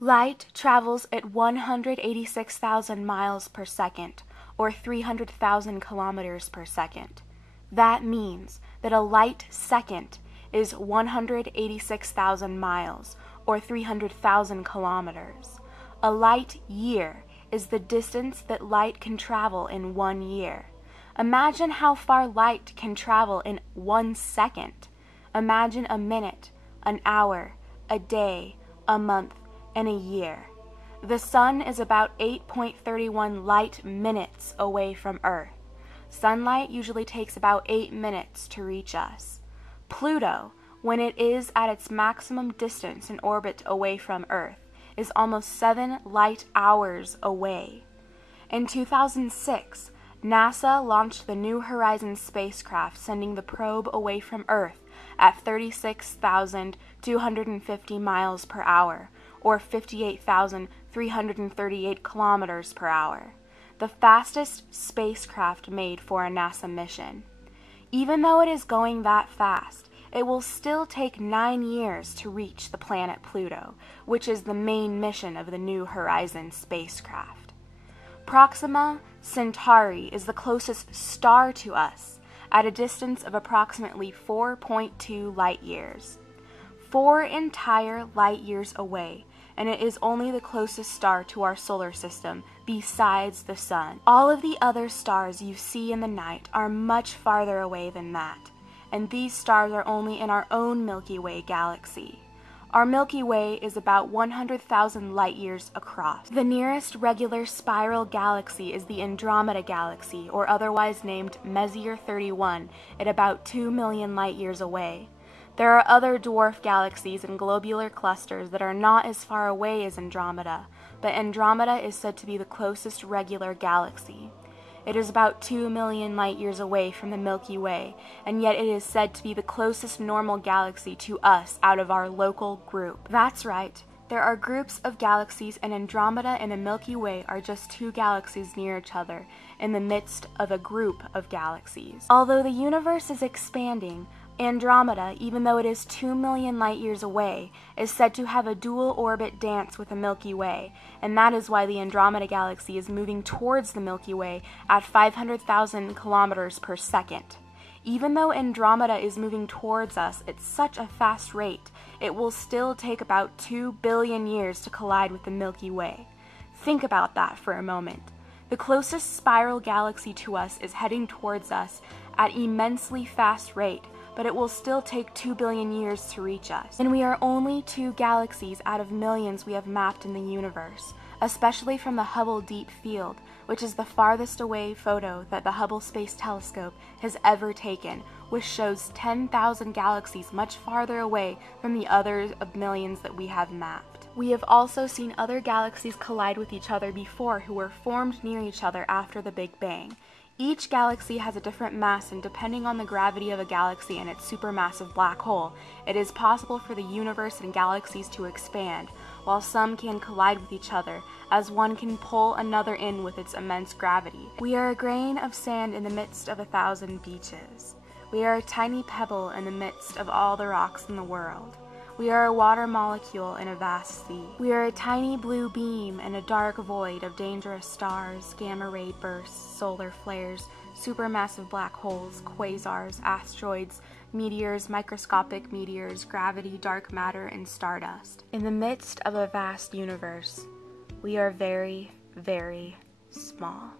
Light travels at 186,000 miles per second, or 300,000 kilometers per second. That means that a light second is 186,000 miles, or 300,000 kilometers. A light year is the distance that light can travel in 1 year. Imagine how far light can travel in 1 second. Imagine a minute, an hour, a day, a month, and a year. The sun is about 8.31 light minutes away from Earth. Sunlight usually takes about 8 minutes to reach us. Pluto, when it is at its maximum distance in orbit away from Earth, is almost 7 light hours away. In 2006, NASA launched the New Horizons spacecraft, sending the probe away from Earth at 36,250 miles per hour, or 58,338 kilometers per hour, the fastest spacecraft made for a NASA mission. Even though it is going that fast, it will still take 9 years to reach the planet Pluto, which is the main mission of the New Horizons spacecraft. Proxima Centauri is the closest star to us, at a distance of approximately 4.2 light years. 4 entire light years away, and it is only the closest star to our solar system besides the sun. All of the other stars you see in the night are much farther away than that, and these stars are only in our own Milky Way galaxy. Our Milky Way is about 100,000 light years across. The nearest regular spiral galaxy is the Andromeda Galaxy, or otherwise named Messier 31, at about 2 million light years away. There are other dwarf galaxies and globular clusters that are not as far away as Andromeda, but Andromeda is said to be the closest regular galaxy. It is about 2 million light years away from the Milky Way, and yet it is said to be the closest normal galaxy to us out of our local group. That's right, there are groups of galaxies, and Andromeda and the Milky Way are just 2 galaxies near each other in the midst of a group of galaxies. Although the universe is expanding, Andromeda, even though it is 2 million light years away, is said to have a dual orbit dance with the Milky Way, and that is why the Andromeda Galaxy is moving towards the Milky Way at 500,000 kilometers per second. Even though Andromeda is moving towards us at such a fast rate, it will still take about 2 billion years to collide with the Milky Way. Think about that for a moment. The closest spiral galaxy to us is heading towards us at immensely fast rate, but it will still take 2 billion years to reach us. And we are only 2 galaxies out of millions we have mapped in the universe, especially from the Hubble Deep Field, which is the farthest away photo that the Hubble Space Telescope has ever taken, which shows 10,000 galaxies much farther away from the others of millions that we have mapped. We have also seen other galaxies collide with each other before who were formed near each other after the Big Bang. Each galaxy has a different mass, and depending on the gravity of a galaxy and its supermassive black hole, it is possible for the universe and galaxies to expand, while some can collide with each other, as one can pull another in with its immense gravity. We are a grain of sand in the midst of 1,000 beaches. We are a tiny pebble in the midst of all the rocks in the world. We are a water molecule in a vast sea. We are a tiny blue beam in a dark void of dangerous stars, gamma-ray bursts, solar flares, supermassive black holes, quasars, asteroids, meteors, microscopic meteors, gravity, dark matter, and stardust. In the midst of a vast universe, we are very, very small.